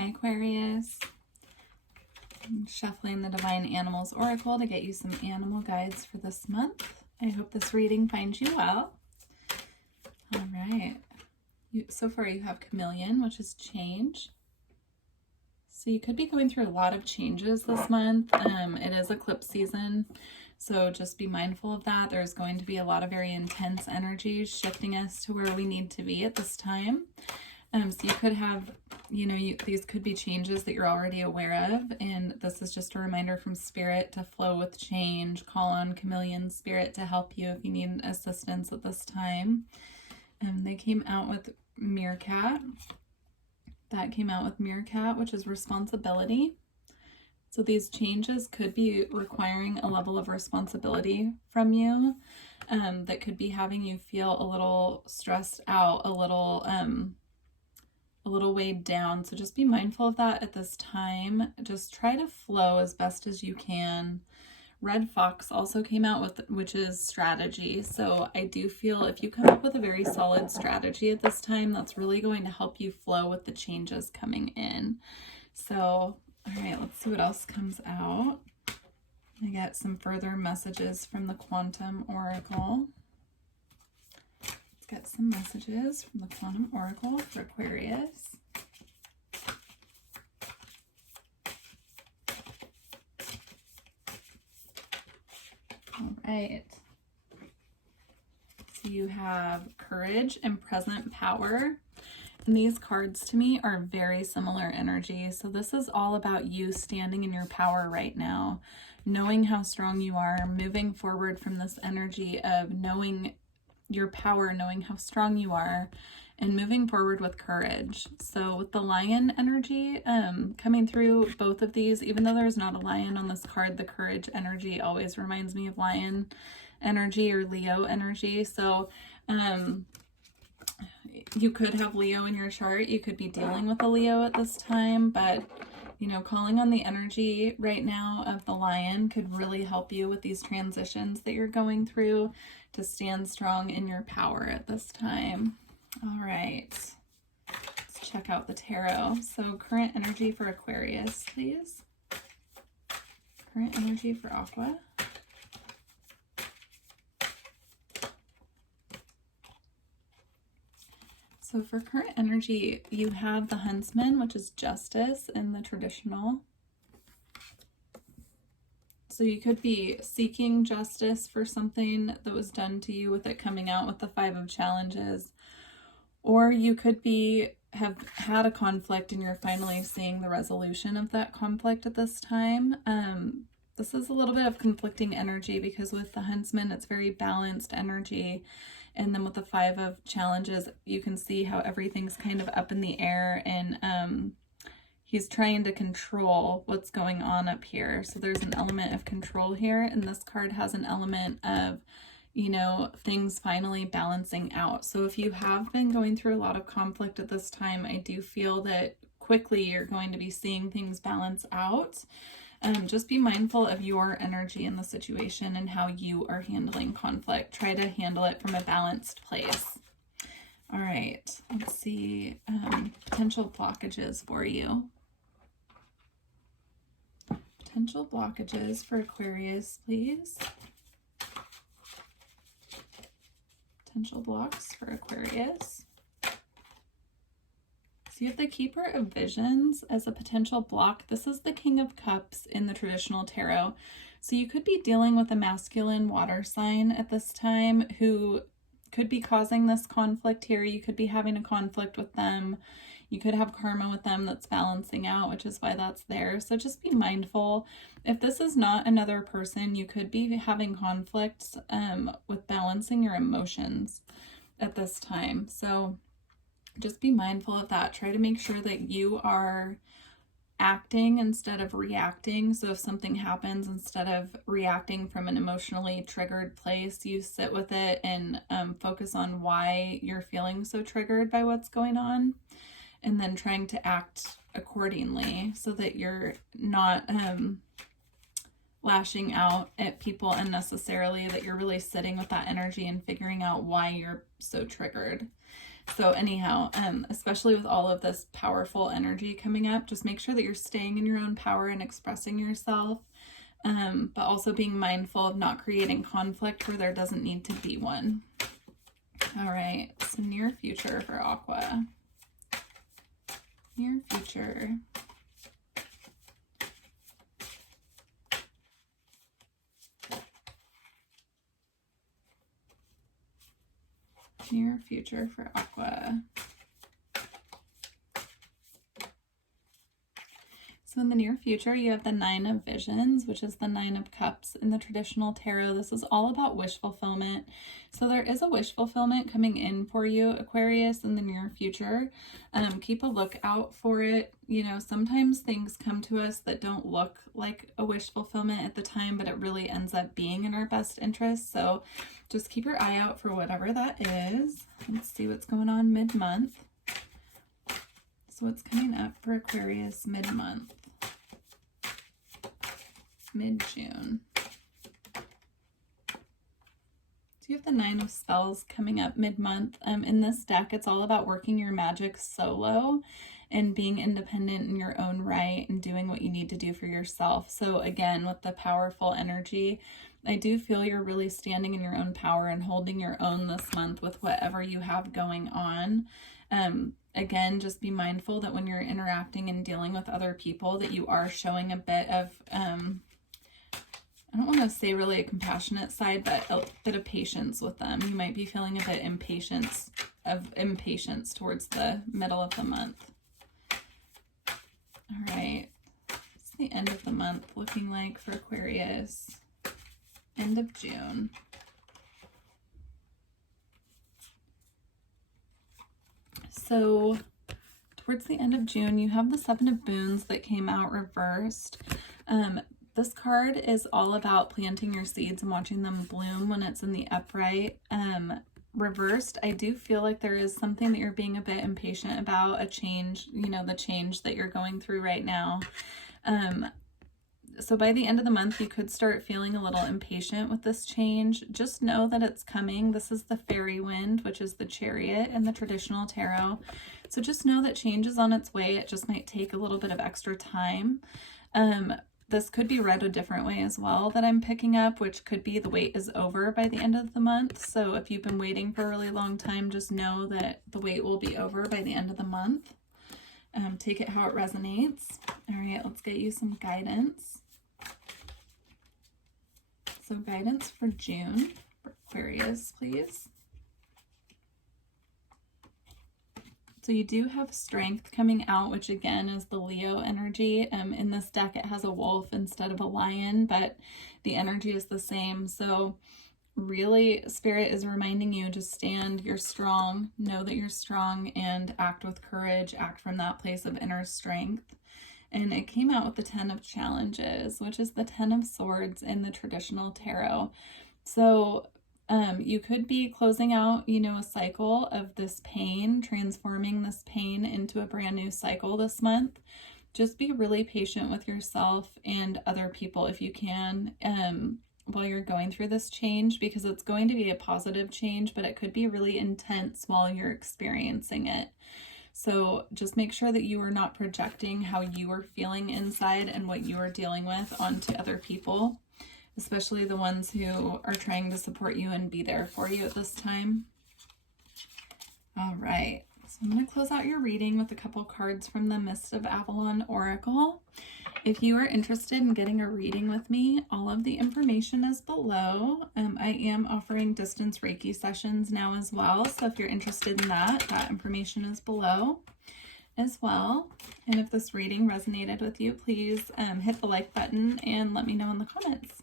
Hi, Aquarius. I'm shuffling the Divine Animals Oracle to get you some animal guides for this month. I hope this reading finds you well. All right. So far you have Chameleon, which is change. So you could be going through a lot of changes this month. It is eclipse season, so just be mindful of that. There's going to be a lot of very intense energies shifting us to where we need to be at this time. So you could have, these could be changes that you're already aware of, and this is just a reminder from Spirit to flow with change. Call on Chameleon Spirit to help you if you need assistance at this time. They came out with Meerkat. That came out with Meerkat, which is responsibility. So these changes could be requiring a level of responsibility from you that could be having you feel a little stressed out, a little weighed down. So just be mindful of that at this time. Just try to flow as best as you can. Red Fox also came out with, which is strategy. So I do feel if you come up with a very solid strategy at this time, that's really going to help you flow with the changes coming in. So, all right, let's see what else comes out. I get some further messages from the Quantum Oracle. Let's get some messages from the Quantum Oracle for Aquarius. All right. So you have courage and present power. And these cards to me are very similar energy. So this is all about you standing in your power right now, knowing how strong you are, moving forward from this energy of knowing your power, knowing how strong you are, and moving forward with courage. So with the lion energy coming through both of these, even though there's not a lion on this card, the courage energy always reminds me of lion energy or Leo energy. So you could have Leo in your chart. You could be dealing with a Leo at this time, but calling on the energy right now of the lion could really help you with these transitions that you're going through to stand strong in your power at this time. All right, let's check out the tarot. So current energy for Aquarius, please. Current energy for Aqua. So for current energy, you have the Huntsman, which is justice in the traditional. So you could be seeking justice for something that was done to you, with it coming out with the Five of Challenges. Or you could have had a conflict and you're finally seeing the resolution of that conflict at this time. This is a little bit of conflicting energy because with the Huntsman, it's very balanced energy. And then with the Five of Challenges, you can see how everything's kind of up in the air, and he's trying to control what's going on up here. So there's an element of control here, and this card has an element of, things finally balancing out. So if you have been going through a lot of conflict at this time, I do feel that quickly you're going to be seeing things balance out. Just be mindful of your energy in the situation and how you are handling conflict. Try to handle it from a balanced place. All right, let's see potential blockages for you. Potential blockages for Aquarius, please. Potential blocks for Aquarius. So you have the Keeper of Visions as a potential block. This is the King of Cups in the traditional tarot. So you could be dealing with a masculine water sign at this time who could be causing this conflict here. You could be having a conflict with them. You could have karma with them that's balancing out, which is why that's there. So just be mindful. If this is not another person, you could be having conflicts with balancing your emotions at this time. So just be mindful of that. Try to make sure that you are acting instead of reacting. So if something happens, instead of reacting from an emotionally triggered place, you sit with it and focus on why you're feeling so triggered by what's going on, and then trying to act accordingly so that you're not lashing out at people unnecessarily, that you're really sitting with that energy and figuring out why you're so triggered. So anyhow, especially with all of this powerful energy coming up, just make sure that you're staying in your own power and expressing yourself, but also being mindful of not creating conflict where there doesn't need to be one. All right, so near future for Aqua. Near future. Near future for Aqua. So in the near future, you have the 9 of Visions, which is the 9 of Cups in the traditional tarot. This is all about wish fulfillment. So there is a wish fulfillment coming in for you, Aquarius, in the near future. Keep a lookout for it. You know, sometimes things come to us that don't look like a wish fulfillment at the time, but it really ends up being in our best interest. So just keep your eye out for whatever that is. Let's see what's going on mid-month. So what's coming up for Aquarius mid-month? Mid-June. So you have the 9 of Spells coming up mid-month. In this deck, it's all about working your magic solo and being independent in your own right and doing what you need to do for yourself. So again, with the powerful energy, I do feel you're really standing in your own power and holding your own this month with whatever you have going on. Again, just be mindful that when you're interacting and dealing with other people, that you are showing a bit of, I don't want to say really a compassionate side, but a bit of patience with them. You might be feeling a bit impatience towards the middle of the month. All right. What's the end of the month looking like for Aquarius? End of June. So towards the end of June, you have the 7 of Boons that came out reversed. This card is all about planting your seeds and watching them bloom when it's in the upright. Reversed, I do feel like there is something that you're being a bit impatient about, a change, you know, the change that you're going through right now. So by the end of the month, you could start feeling a little impatient with this change. Just know that it's coming. This is the fairy wind, which is the Chariot in the traditional tarot. So just know that change is on its way. It just might take a little bit of extra time. This could be read a different way as well that I'm picking up, which could be the wait is over by the end of the month. So if you've been waiting for a really long time, just know that the wait will be over by the end of the month. Take it how it resonates. All right, let's get you some guidance. So guidance for June for Aquarius, please. So you do have Strength coming out, which again is the Leo energy. In this deck, it has a wolf instead of a lion, but the energy is the same. So really, Spirit is reminding you to stand, you're strong, know that you're strong, and act with courage, act from that place of inner strength. And it came out with the 10 of Challenges, which is the 10 of Swords in the traditional tarot. So you could be closing out, you know, a cycle of this pain, transforming this pain into a brand new cycle this month. Just be really patient with yourself and other people if you can while you're going through this change, because it's going to be a positive change, but it could be really intense while you're experiencing it. So just make sure that you are not projecting how you are feeling inside and what you are dealing with onto other people, especially the ones who are trying to support you and be there for you at this time. All right, so I'm going to close out your reading with a couple cards from the Mist of Avalon Oracle. If you are interested in getting a reading with me, all of the information is below. I am offering distance Reiki sessions now as well, so if you're interested in that, that information is below as well. And if this reading resonated with you, please hit the like button and let me know in the comments.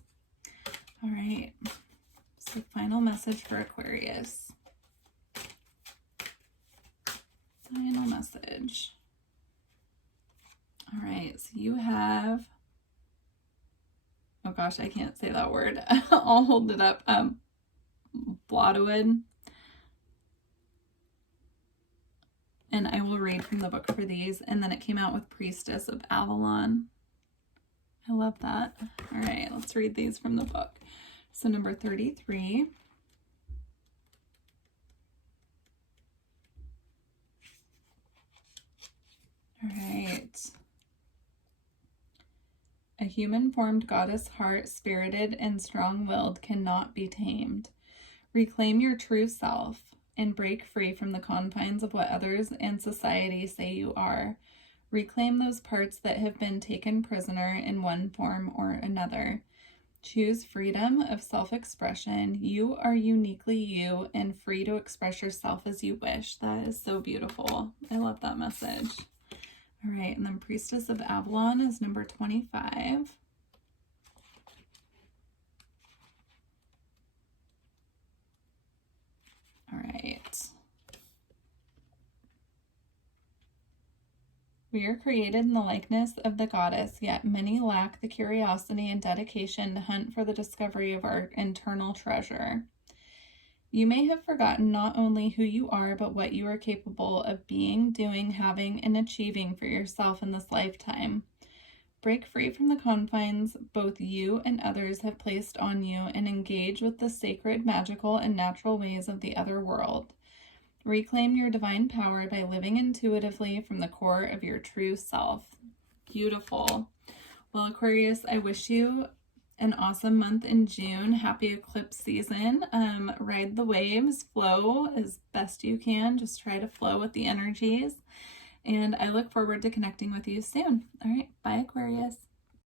All right, so final message for Aquarius. Final message. All right, so you have, oh gosh, I can't say that word. I'll hold it up. Bloodwood. And I will read from the book for these. And then it came out with Priestess of Avalon. I love that. All right, let's read these from the book. So number 33. All right. A human-formed goddess heart, spirited and strong-willed, cannot be tamed. Reclaim your true self and break free from the confines of what others and society say you are. Reclaim those parts that have been taken prisoner in one form or another. Choose freedom of self-expression. You are uniquely you and free to express yourself as you wish. That is so beautiful. I love that message. All right, and then Priestess of Avalon is number 25. All right. We are created in the likeness of the goddess, yet many lack the curiosity and dedication to hunt for the discovery of our internal treasure. You may have forgotten not only who you are, but what you are capable of being, doing, having, and achieving for yourself in this lifetime. Break free from the confines both you and others have placed on you and engage with the sacred, magical, and natural ways of the other world. Reclaim your divine power by living intuitively from the core of your true self. Beautiful. Well, Aquarius, I wish you an awesome month in June. Happy eclipse season. Ride the waves, flow as best you can. Just try to flow with the energies. And I look forward to connecting with you soon. All right. Bye, Aquarius.